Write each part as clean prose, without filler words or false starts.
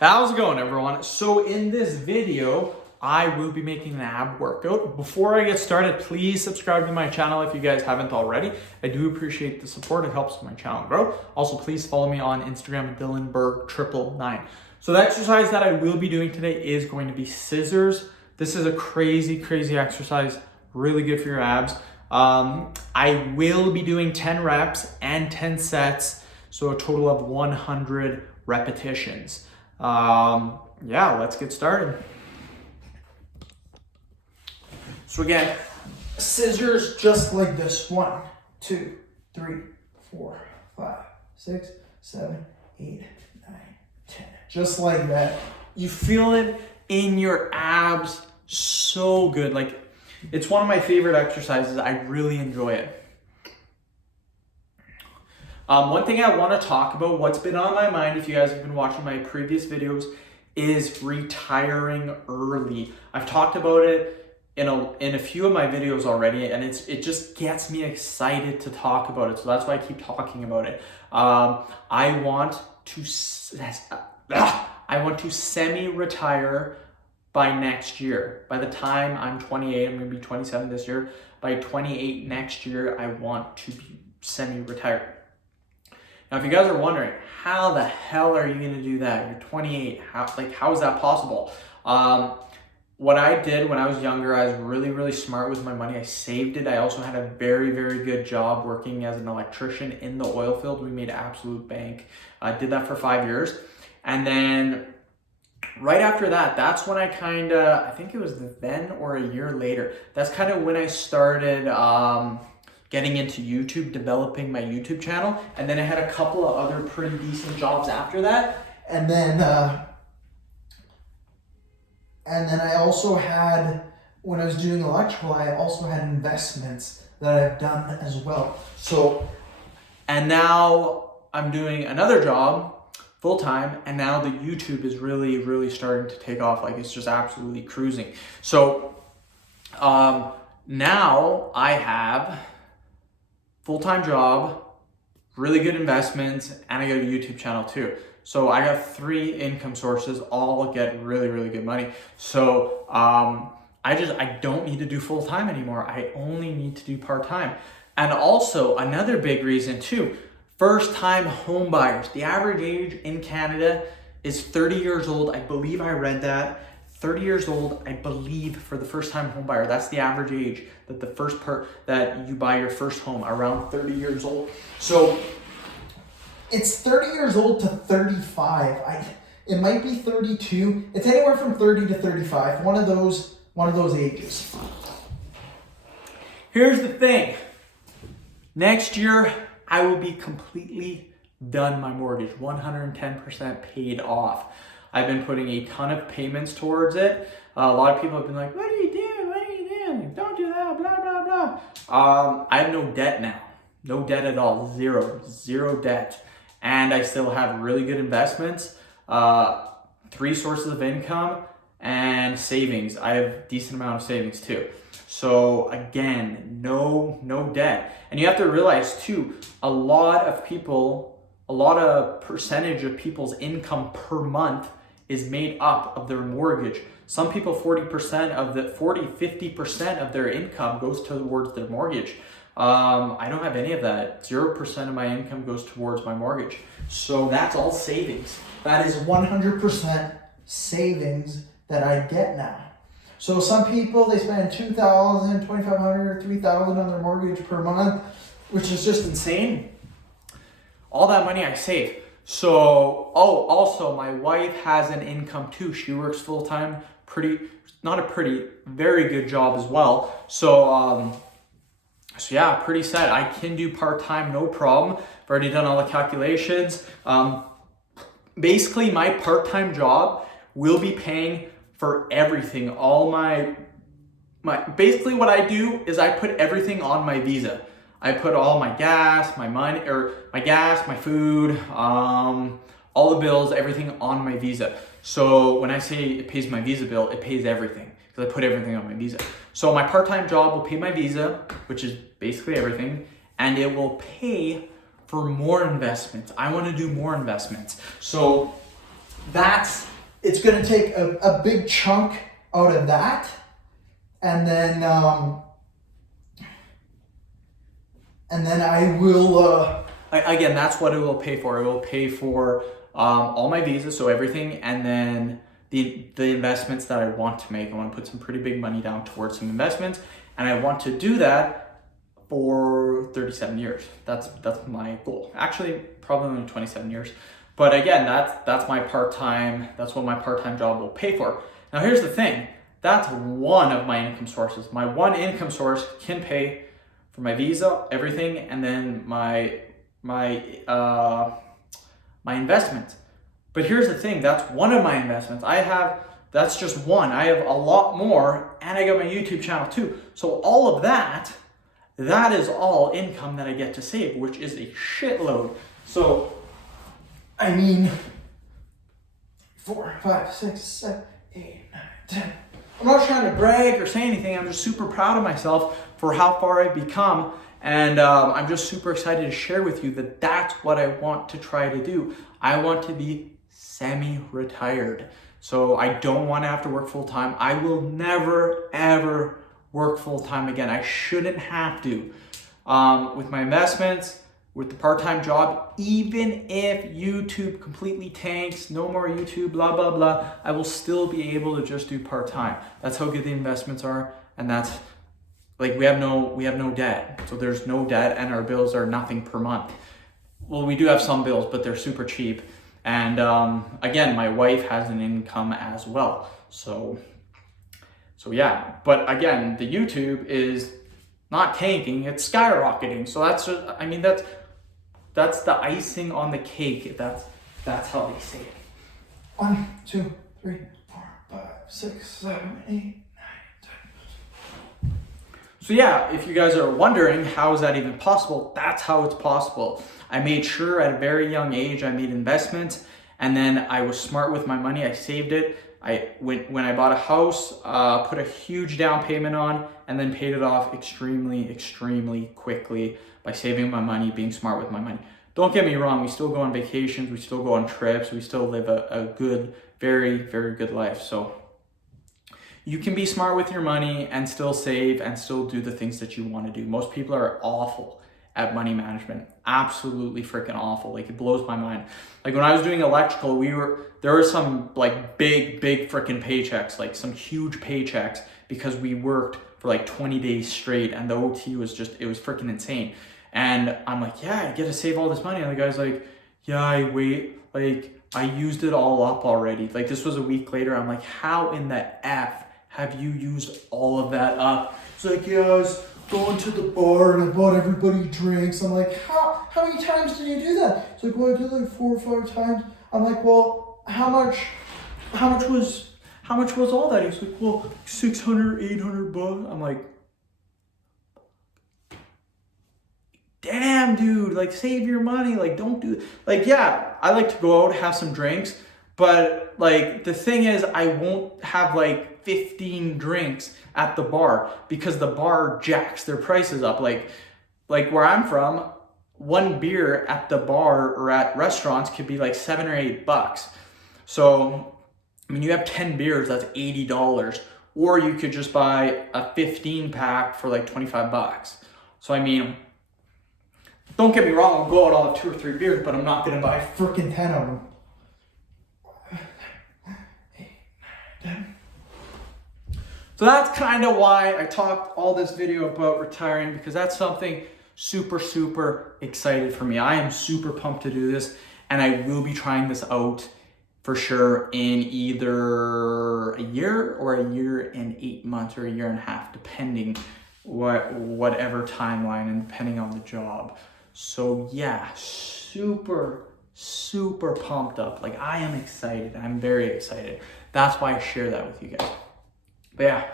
How's it going, everyone? So in this video, I will be making an ab workout. Before I get started, please subscribe to my channel if you guys haven't already. I do appreciate the support. It helps my channel grow. Also, please follow me on Instagram, DylanBerg999. So the exercise that I will be doing today is going to be scissors. This is a crazy exercise, really good for your abs. I will be doing 10 reps and 10 sets, so a total of 100 repetitions. Yeah, let's get started. So again, scissors just like this. 1, 2, 3, 4, 5, 6, 7, 8, 9, 10. Just like that. You feel it in your abs so good. Like, it's one of my favorite exercises. I really enjoy it. One thing I want to talk about, what's been on my mind, if you guys have been watching my previous videos, is retiring early. I've talked about it in a few of my videos already, and it just gets me excited to talk about it. So that's why I keep talking about it. I want to semi-retire by next year. By the time I'm 28, I'm going to be 27 this year. By 28 next year, I want to be semi-retired. Now, if you guys are wondering, how the hell are you going to do that? You're 28. How is that possible? What I did when I was younger, I was really smart with my money. I saved it. I also had a very good job working as an electrician in the oil field. We made absolute bank. I did that for 5 years. And then right after that, that's when I think it was then or a year later, that's kind of when I started getting into YouTube, developing my YouTube channel. And then I had a couple of other pretty decent jobs after that. And then I also had, when I was doing electrical, I also had investments that I've done as well. So, and now I'm doing another job full time, and now the YouTube is really starting to take off. Like, it's just absolutely cruising. So now I have full-time job, really good investments, and I got a YouTube channel too. So I got 3 income sources, all get really good money. So I don't need to do full-time anymore. I only need to do part-time. And also another big reason too, first-time home buyers. The average age in Canada is 30 years old. I believe I read that. 30 years old, I believe, for the first-time home buyer. That's the average age that that you buy your first home, around 30 years old. So it's 30 years old to 35. It might be 32. It's anywhere from 30 to 35. One of those ages. Here's the thing. Next year, I will be completely done my mortgage, 110% paid off. I've been putting a ton of payments towards it. A lot of people have been like, what are you doing? What are you doing? Don't do that, blah. I have no debt now. No debt at all, zero debt. And I still have really good investments, 3 sources of income, and savings. I have a decent amount of savings too. So again, no debt. And you have to realize too, a lot of percentage of people's income per month is made up of their mortgage. Some people, 50% of their income goes towards their mortgage. I don't have any of that. 0% of my income goes towards my mortgage. So that's all savings. That is 100% savings that I get now. So some people, they spend $2,000, $2,500, $3,000 on their mortgage per month, which is just insane. All that money I save. So, also my wife has an income too. She works full-time, very good job as well. So yeah, pretty set. I can do part-time, no problem. I've already done all the calculations. Basically, my part-time job will be paying for everything. Basically what I do is I put everything on my Visa. I put all my gas, my food, all the bills, everything on my Visa. So when I say it pays my Visa bill, it pays everything because I put everything on my Visa. So my part-time job will pay my Visa, which is basically everything, and it will pay for more investments. I want to do more investments. So it's going to take a big chunk out of that. And then I will... Again, that's what it will pay for. It will pay for all my visas, so everything, and then the investments that I want to make. I want to put some pretty big money down towards some investments, and I want to do that for 37 years. That's my goal. Actually, probably only 27 years. But again, that's my part-time, that's what my part-time job will pay for. Now here's the thing, that's one of my income sources. My one income source can pay for my visa, everything, and then my investments. But here's the thing, that's one of my investments. That's just one. I have a lot more, and I got my YouTube channel too. So all of that is all income that I get to save, which is a shitload. So, I mean, 4, 5, 6, 7, 8, 9, 10. I'm not trying to brag or say anything. I'm just super proud of myself for how far I've become. And I'm just super excited to share with you that that's what I want to try to do. I want to be semi-retired. So I don't want to have to work full time. I will never, ever work full time again. I shouldn't have to. With my investments, with the part-time job, even if YouTube completely tanks, no more YouTube, blah, blah, blah, I will still be able to just do part-time. That's how good the investments are. And that's like, we have no debt. So there's no debt, and our bills are nothing per month. Well, we do have some bills, but they're super cheap. And again, my wife has an income as well. So yeah, but again, the YouTube is not tanking, it's skyrocketing. So that's just, I mean, that's the icing on the cake. That's how they say it. 1, 2, 3, 4, 5, 6, 7, 8, 9, 10. So yeah, if you guys are wondering how is that even possible, that's how it's possible. I made sure at a very young age I made investments, and then I was smart with my money. I saved it. When I bought a house, put a huge down payment on, and then paid it off extremely quickly by saving my money, being smart with my money. Don't get me wrong, we still go on vacations, we still go on trips, we still live a good, very, very good life. So you can be smart with your money and still save and still do the things that you want to do. Most people are awful at money management. Absolutely freaking awful. Like, it blows my mind. Like, when I was doing electrical, there were some like big freaking paychecks, like some huge paychecks, because we worked for like 20 days straight, and the OT was just, it was freaking insane. And I'm like, yeah, I get to save all this money. And the guy's like, yeah, I used it all up already. Like, this was a week later. I'm like, how in the F have you used all of that up? It's like, yeah, I was going to the bar and I bought everybody drinks. I'm like, how many times did you do that? It's like, well, I did like 4 or 5 times. I'm like, well, how much was all that? He's like, well, 600, 800 bucks. I'm like, damn, dude, like, save your money. Like, don't do, like, yeah, I like to go out, have some drinks, but like, the thing is, I won't have like 15 drinks at the bar, because the bar jacks their prices up. Like where I'm from, one beer at the bar or at restaurants could be like $7 or $8. So, I mean, you have 10 beers, that's $80. Or you could just buy a 15 pack for like $25. So, I mean, don't get me wrong, I'll go out, I'll have 2 or 3 beers, but I'm not gonna buy freaking 10 of them. 8, 9, 10. So that's kind of why I talked all this video about retiring, because that's something super excited for me. I am super pumped to do this, and I will be trying this out for sure in either a year or a year and 8 months or a year and a half, depending whatever timeline and depending on the job. So yeah, super pumped up. Like, I am excited. I'm very excited. That's why I share that with you guys. But yeah,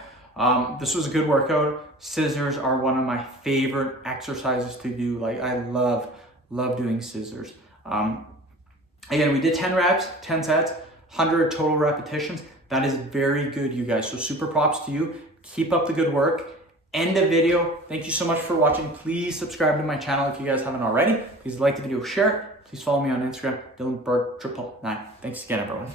this was a good workout. Scissors are one of my favorite exercises to do. Like, I love doing scissors. Again, we did 10 reps, 10 sets, 100 total repetitions. That is very good, you guys. So super props to you. Keep up the good work. End the video. Thank you so much for watching. Please subscribe to my channel if you guys haven't already. Please like the video, share it. Please follow me on Instagram, Dylan Berg 999. Thanks again, everyone.